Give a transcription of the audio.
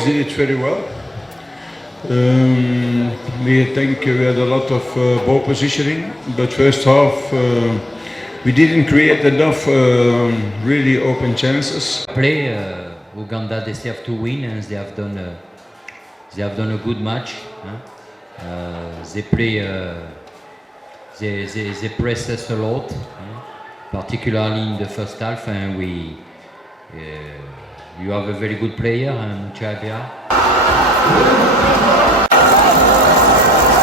boys did it very well. We think we had a lot of ball positioning, but first half we didn't create enough really open chances. Play Uganda, they have to win, and they have done a good match. They play, they press us a lot, particularly in the first half, and you have a very good player, Chavia.